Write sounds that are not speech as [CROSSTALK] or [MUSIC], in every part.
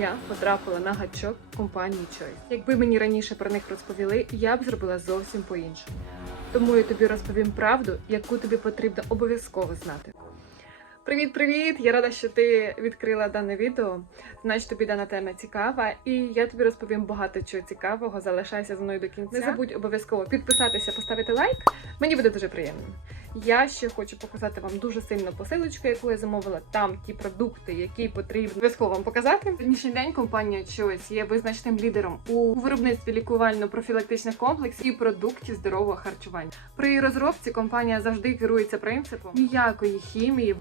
я потрапила на гачок компанії Choice. Якби мені раніше про них розповіли, я б зробила зовсім по-іншому. Тому я тобі розповім правду, яку тобі потрібно обов'язково знати. Привіт, привіт! Я рада, що ти відкрила дане відео. Значить, тобі дана тема цікава, і я тобі розповім багато чого цікавого. Залишайся зі мною до кінця. Не забудь обов'язково підписатися, поставити лайк. Мені буде дуже приємно. Я ще хочу показати вам дуже сильну посилочку, яку я замовила. Там ті продукти, які потрібно обов'язково вам показати. Сьогоднішній день компанія Choice є визначним лідером у виробництві лікувально-профілактичних комплексів і продуктів здорового харчування. При розробці компанія завжди керується принципом ніякої хімії.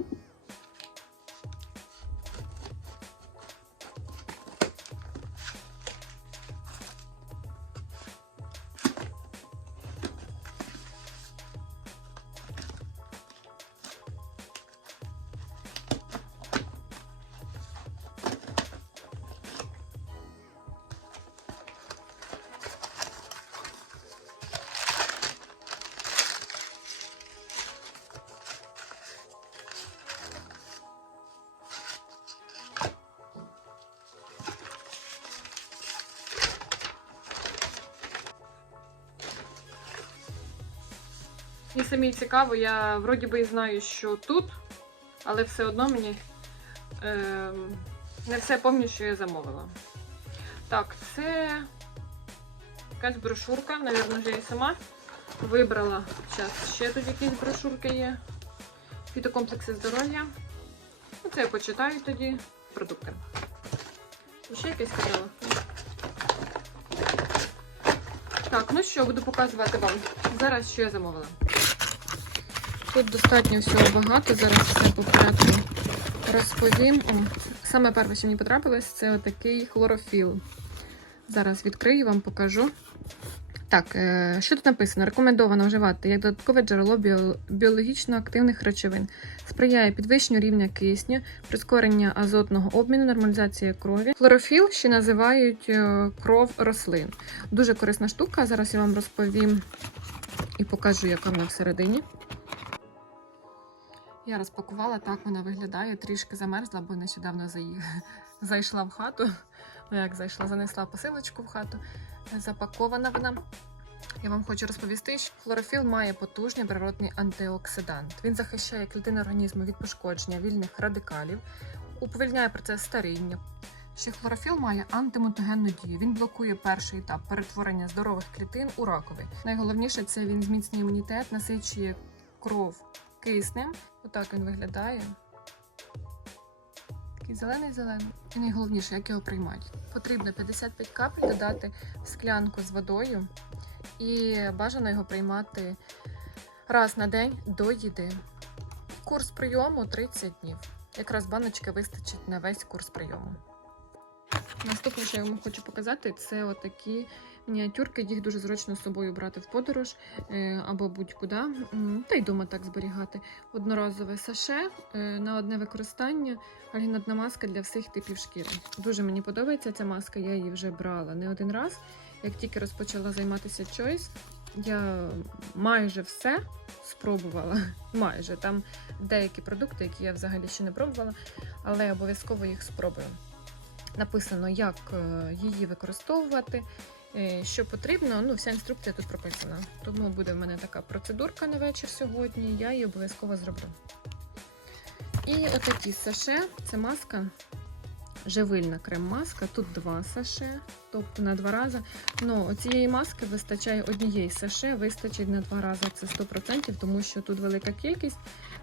І самі цікаво, я вроді би і знаю, що тут, але все одно мені е, не все пам'ятаю, що я замовила. Так, це якась брошурка, навірно, вже я сама вибрала. Зараз ще тут якісь брошурки є. Фітокомплекси здоров'я. Ну, Це я почитаю тоді. Продукти. Ще якесь казала. Так, ну що, буду показувати вам зараз, що я замовила. Тут достатньо всього багато, зараз все по порядку розповім. О, саме перше, що мені потрапилось, це отакий хлорофіл. Зараз відкрию вам покажу. Так, е, що тут написано? Рекомендовано вживати як додаткове джерело біологічно активних речовин, сприяє підвищенню рівня кисню, прискорення азотного обміну, нормалізації крові. Хлорофіл ще називають е, кров рослин. Дуже корисна штука. Зараз я вам розповім і покажу, яка вона всередині. Я розпакувала, так вона виглядає, трішки замерзла, бо нещодавно [LAUGHS] зайшла в хату. Ну, як зайшла, занесла посилочку в хату. Запакована вона. Я вам хочу розповісти, що хлорофіл має потужний природний антиоксидант. Він захищає клітини організму від пошкодження вільних радикалів, уповільняє процес старіння. Ще хлорофіл має антимутагенну дію. Він блокує перший етап перетворення здорових клітин у ракові. Найголовніше це він зміцнює імунітет, насичує кров киснем. Отак він виглядає. Такий зелений-зелений. І найголовніше, як його приймати. Потрібно 55 капель додати в склянку з водою. І бажано його приймати раз на день до їди. Курс прийому 30 днів. Якраз баночки вистачить на весь курс прийому. Наступне, що я вам хочу показати, це отакі мініатюрки. Їх дуже зручно з собою брати в подорож е, або будь-куди, та й дома так зберігати. Одноразове саше е, на одне використання, альгінатна маска для всіх типів шкіри. Дуже мені подобається ця маска, я її вже брала не один раз. Як тільки розпочала займатися Choice, я майже все спробувала. [LAUGHS] Майже там деякі продукти, які я взагалі ще не пробувала, але обов'язково їх спробую. Написано, як е, її використовувати, що потрібно. Ну, вся інструкція тут прописана. Тому буде в мене така процедурка на вечір сьогодні. Я її обов'язково зроблю. І отакі саше це маска, живильна крем-маска. Тут два саше, тобто на два рази. Ну, оцієї маски вистачає однієї саше, вистачить на два рази. Це 100%, тому що тут велика кількість.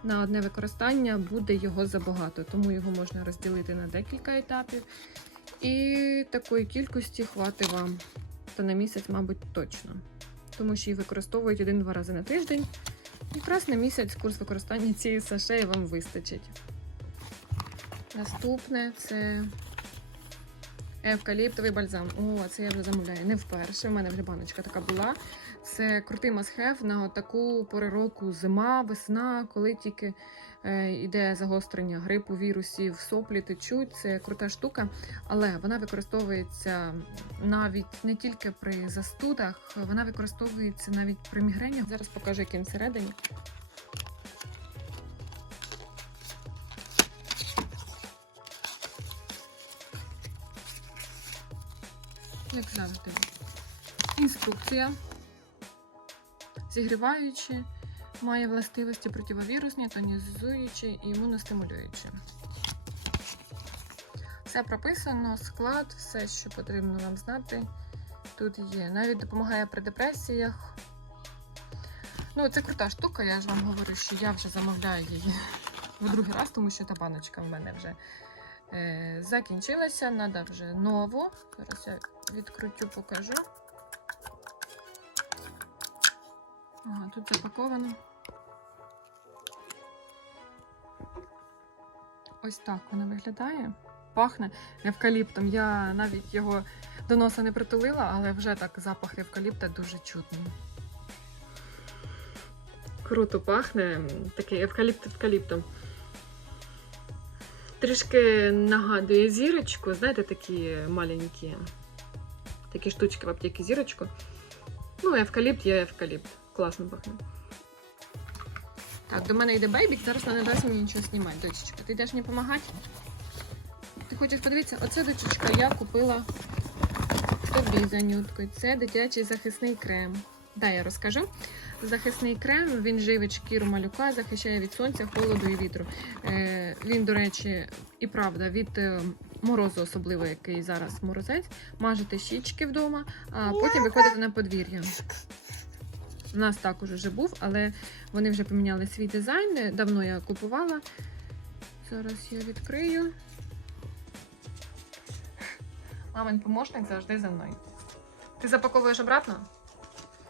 На одне використання буде його забагато, тому його можна розділити на декілька етапів. І такої кількості хватить вам. Та на місяць, мабуть, точно. Тому що її використовують один-два рази на тиждень. Якраз на місяць курс використання цієї сашеї вам вистачить. Наступне це евкаліптовий бальзам. О, це я вже замовляю. Не вперше. У мене вже баночка така була. Це крутий мастхев на таку пору року, зима, весна, коли тільки йде загострення грипу, вірусів, соплі течуть. Це крута штука, але вона використовується навіть не тільки при застудах, вона використовується навіть при мігренях. Зараз покажу, який він всередині. як завжди. Інструкція. Зігріваючи, має властивості противовірусні, тонізуючі і імуностимулюючі. Все прописано, склад, все, що потрібно вам знати, тут є. Навіть допомагає при депресіях. Ну, це крута штука, я ж вам говорю, що я вже замовляю її в другий раз, тому що та баночка в мене вже е, закінчилася. Надо вже нову. Зараз я відкрутю, покажу. Ага, тут запаковано. Ось так вона виглядає. Пахне евкаліптом. Я навіть його до носа не притулила, але вже так запах евкаліпта дуже чутний. Круто пахне, такий евкаліпт евкаліптом. Трішки нагадує зірочку, знаєте, такі маленькі такі штучки в аптеці зірочку. Ну, евкаліпт є евкаліпт. Класно пахне. Так, до мене йде бейбік, зараз вона не дасть мені нічого знімати, дочечка. Ти йдеш мені допомагати? Ти хочеш подивитися? Оце, дочечка, я купила тобі за нюткою. Це дитячий захисний крем. Дай я розкажу. Захисний крем, він живить шкіру малюка, захищає від сонця, холоду і вітру. Е, він, до речі, і правда, від е, морозу, особливо який зараз морозець, мажете щічки вдома, а потім виходите на подвір'я. У нас також вже був, але вони вже поміняли свій дизайн. Давно я купувала. Зараз я відкрию. Мамин помощник завжди за мною. Ти запаковуєш обратно?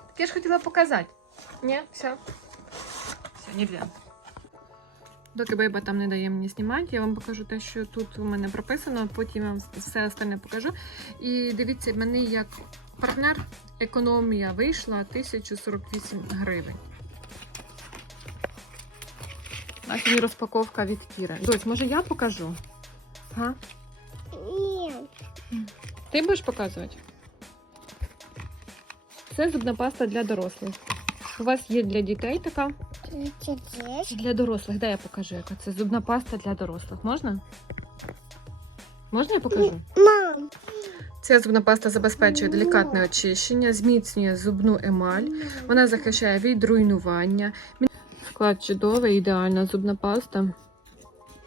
Так я ж хотіла показати. Ні, все. Все, нельзя. Доки бейба там не дає мені знімати, я вам покажу те, що тут у мене прописано, потім я вам все остальне покажу. І дивіться, мене як партнер економія вийшла 1048 гривень. А сьогодні розпаковка від Кіри. Дось, може я покажу? Га? Ні. Ти будеш показувати? Це зубна паста для дорослих. У вас є для дітей така? Для дорослих. Дай я покажу, яка це зубна паста для дорослих. Можна? Можна я покажу? Ця зубна паста забезпечує делікатне очищення, зміцнює зубну емаль. Вона захищає від руйнування. Склад чудовий, ідеальна зубна паста.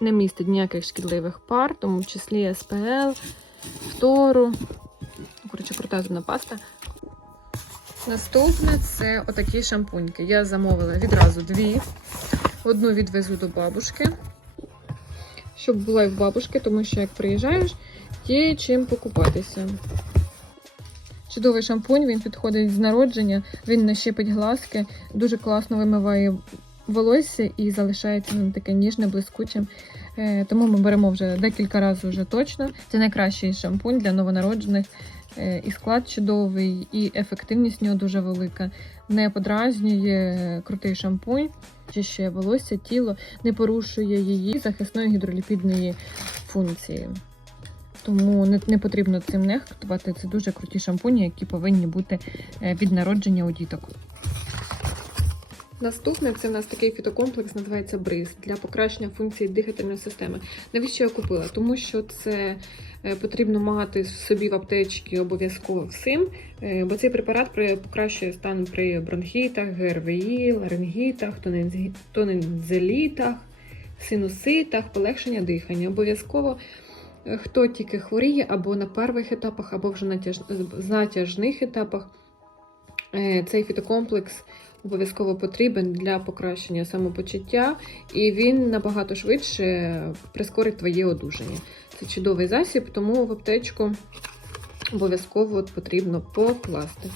Не містить ніяких шкідливих пар, в тому числі СПЛ, фтору. Коротше, крута зубна паста. Наступне це отакі шампуньки. Я замовила відразу дві. Одну відвезу до бабушки, щоб була і в бабушки, тому що як приїжджаєш, є чим покупатися. Чудовий шампунь, він підходить з народження, він нащепить глазки, дуже класно вимиває волосся і залишається воно таке ніжне, блискучим. Е, Тому ми беремо вже декілька разів вже точно. Це найкращий шампунь для новонароджених. Е, І склад чудовий, і ефективність в нього дуже велика. Не подразнює крутий шампунь, чищує волосся, тіло, не порушує її захисної гідроліпідної функції. Тому не, не потрібно цим нехтувати. Це дуже круті шампуні, які повинні бути е, від народження у діток. Наступне це в нас такий фітокомплекс, називається бриз для покращення функції дихательної системи. Навіщо я купила? Тому що це е, потрібно мати собі в аптечці обов'язково всім, е, бо цей препарат покращує стан при бронхітах, ГРВІ, ларингітах, тонензелітах, синуситах, полегшення дихання. Обов'язково хто тільки хворіє або на перших етапах, або вже на тяж... затяжних етапах. е, Цей фітокомплекс обов'язково потрібен для покращення самопочуття, і він набагато швидше прискорить твоє одужання. Це чудовий засіб, тому в аптечку обов'язково потрібно покласти.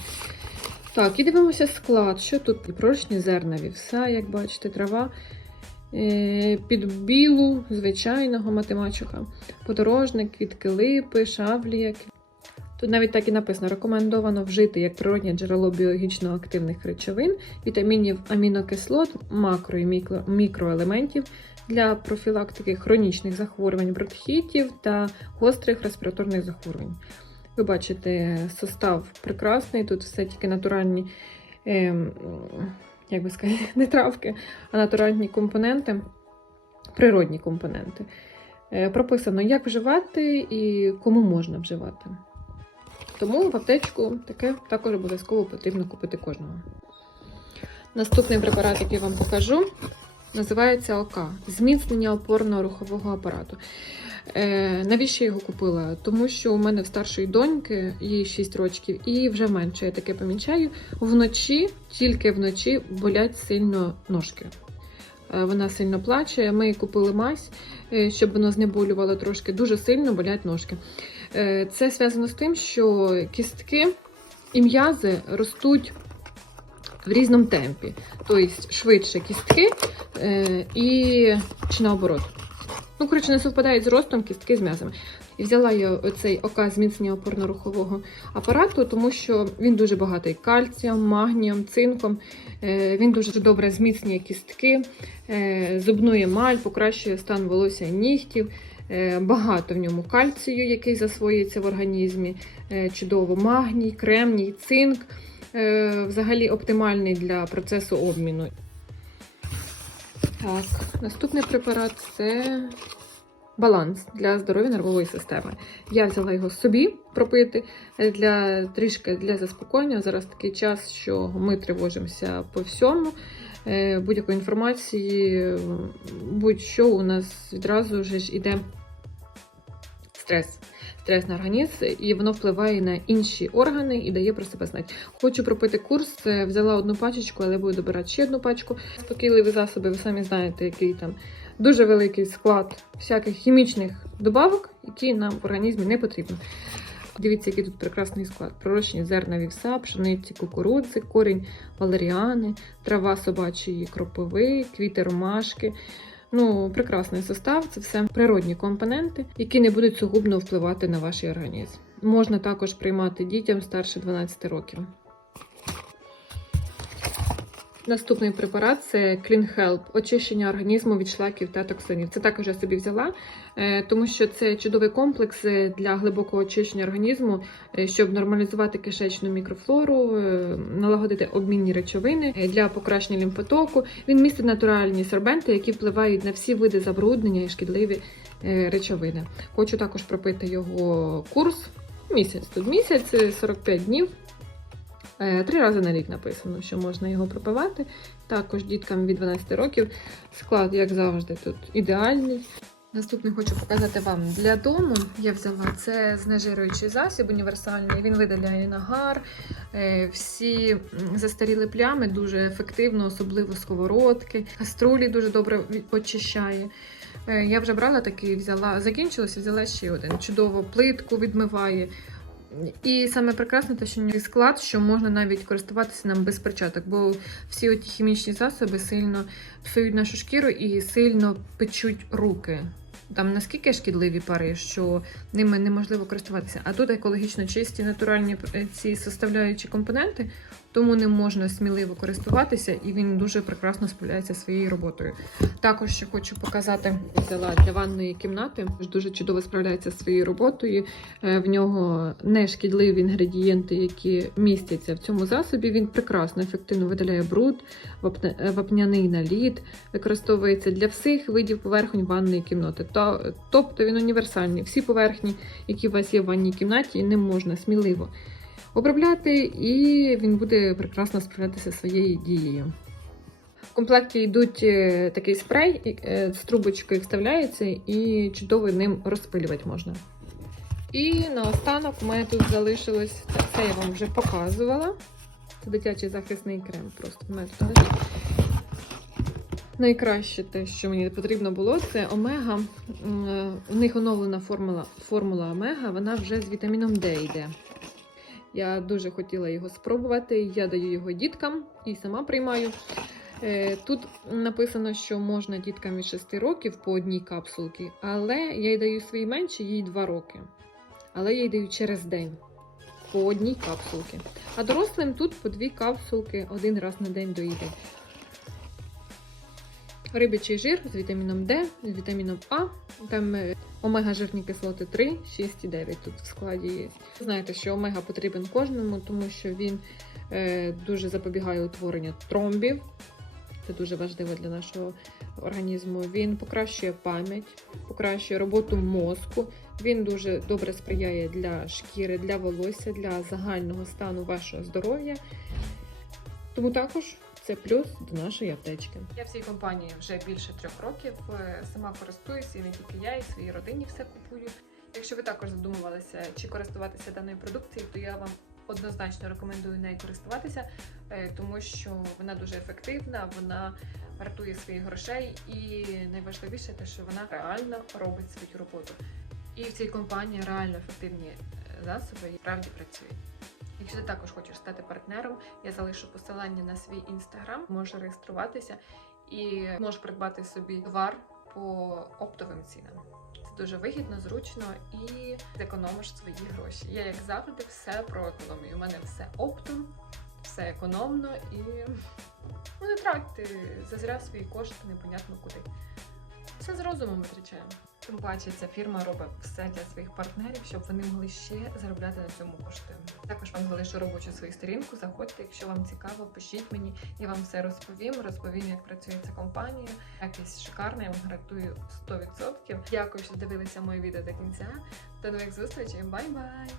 Так, і дивимося склад. Що тут? Пророчні зерна вівса, як бачите, трава. Е, Під білу звичайного математика, подорожник, квітки липи, шавлія. Тут навіть так і написано: рекомендовано вжити як природнє джерело біологічно активних речовин, вітамінів, амінокислот, макро і мікро, мікроелементів для профілактики хронічних захворювань бронхітів та гострих респіраторних захворювань. Ви бачите, состав прекрасний, тут все тільки натуральні, ем, як би сказати, [LAUGHS] не травки, а натуральні компоненти, природні компоненти. Е, Прописано, як вживати і кому можна вживати. Тому в аптечку таке також обов'язково потрібно купити кожного. Наступний препарат, який я вам покажу, називається ОК зміцнення опорно-рухового апарату. Е, навіщо я його купила? Тому що у мене в старшої доньки їй 6 років, і вже менше я таке помічаю. Вночі, тільки вночі, болять сильно ножки. Е, Вона сильно плаче. Ми купили мазь, е, щоб воно знеболювало трошки. Дуже сильно болять ножки. Е, Це зв'язано з тим, що кістки і м'язи ростуть в різному темпі. Тобто швидше кістки е, і чи наоборот. Ну, коротше, не совпадають з ростом кістки з м'язами. І взяла я оцей ОК зміцнення опорно-рухового апарату, тому що він дуже багатий кальцієм, магнієм, цинком. Е, Він дуже добре зміцнює кістки, е, зубну емаль, покращує стан волосся нігтів. Багато в ньому кальцію, який засвоюється в організмі. Чудово магній, кремній, цинк. Е, Взагалі оптимальний для процесу обміну. Так, наступний препарат це баланс для здоров'я нервової системи. Я взяла його собі пропити е, для трішки для заспокоєння. Зараз такий час, що ми тривожимося по всьому. Е, Будь-якої інформації, будь-що у нас відразу вже ж іде стрес. Стрес на організм, і воно впливає на інші органи і дає про себе знати. Хочу пропити курс, е, взяла одну пачечку, але буду добирати ще одну пачку. Спокійливі засоби, ви самі знаєте, який там дуже великий склад всяких хімічних добавок, які нам в організмі не потрібні. Дивіться, який тут прекрасний склад. Пророщені зерна вівса, пшениці, кукурудзи, корінь валеріани, трава собачої кропиви, квіти ромашки. Ну, прекрасний состав, це все природні компоненти, які не будуть сугубно впливати на ваш організм. Можна також приймати дітям старше 12 років. Наступний препарат це Clean Help – очищення організму від шлаків та токсинів. Це також я собі взяла, е, тому що це чудовий комплекс е, для глибокого очищення організму, е, щоб нормалізувати кишечну мікрофлору, налагодити обмінні речовини для покращення лімфотоку. Він містить натуральні сорбенти, які впливають на всі види забруднення і шкідливі речовини. Хочу також пропити його курс. Місяць тут місяць, е, 45 днів. Е, Три рази на рік написано, що можна його пропивати. Також діткам від 12 років. Склад, як завжди, тут ідеальний. Наступний хочу показати вам для дому. Я взяла це знежируючий засіб універсальний. Він видаляє нагар, е, всі застаріли плями дуже ефективно, особливо сковородки. Каструлі дуже добре очищає. Е, Я вже брала такий, взяла, закінчилося, взяла ще один. Чудово плитку відмиває. І саме прекрасне те, що у нього склад, що можна навіть користуватися нам без перчаток, бо всі оті хімічні засоби сильно псують нашу шкіру і сильно печуть руки. Там наскільки шкідливі пари, що ними неможливо користуватися. А тут екологічно чисті натуральні е, ці составляючі компоненти, тому ним можна сміливо користуватися, і він дуже прекрасно справляється своєю роботою. Також ще хочу показати, взяла для ванної кімнати. Дуже чудово справляється своєю роботою. Е, В нього не шкідливі інгредієнти, які містяться в цьому засобі. Він прекрасно, ефективно видаляє бруд, е, вапняний наліт, використовується для всіх видів поверхонь ванної кімнати. Тобто він універсальний. Всі поверхні, які у вас є в ванній кімнаті, ним можна сміливо обробляти, і він буде прекрасно справлятися своєю дією. В комплекті йдуть е, такий спрей, е, з трубочкою вставляється і чудово ним розпилювати можна. І наостанок у мене тут залишилось, це я вам вже показувала. Це дитячий захисний крем. Просто. Найкраще те, що мені потрібно було, це омега. Е, У них оновлена формула, формула омега, вона вже з вітаміном Д йде. Я дуже хотіла його спробувати. Я даю його діткам і сама приймаю. Е, Тут написано, що можна діткам від 6 років по одній капсулці, але я й даю своїй меншій, їй 2 роки. Але я їй даю через день по одній капсулці. А дорослим тут по дві капсулки один раз на день доїде. Рибячий жир з вітаміном Д, з вітаміном А. Там е, омега-жирні кислоти 3, 6 і 9 тут в складі є. Знаєте, що омега потрібен кожному, тому що він е, дуже запобігає утворенню тромбів. Це дуже важливо для нашого організму. Він покращує пам'ять, покращує роботу мозку. Він дуже добре сприяє для шкіри, для волосся, для загального стану вашого здоров'я. Тому також це плюс до нашої аптечки. Я в цій компанії вже більше трьох років. е, Сама користуюся і не тільки я, і своїй родині все купую. Якщо ви також задумувалися, чи користуватися даною продукцією, то я вам однозначно рекомендую нею користуватися, е, тому що вона дуже ефективна, вона вартує своїх грошей, і найважливіше те, що вона реально робить свою роботу. І в цій компанії реально ефективні е, засоби і справді працюють. Якщо ти також хочеш стати партнером, я залишу посилання на свій інстаграм, можеш реєструватися і можеш придбати собі товар по оптовим цінам. Це дуже вигідно, зручно і зекономиш свої гроші. Я, як завжди, все про економію. У мене все оптом, все економно і ну, не тратьте зазря свої кошти, непонятно куди. Все з розумом витрачаємо. Тим паче ця фірма робить все для своїх партнерів, щоб вони могли ще заробляти на цьому кошти. Також вам залишу робочу свою сторінку. Заходьте, якщо вам цікаво, пишіть мені, я вам все розповім. Розповім, як працює ця компанія. Якість шикарна, я вам гарантую 100%. Дякую, що дивилися моє відео до кінця. До нових зустрічей. Бай-бай!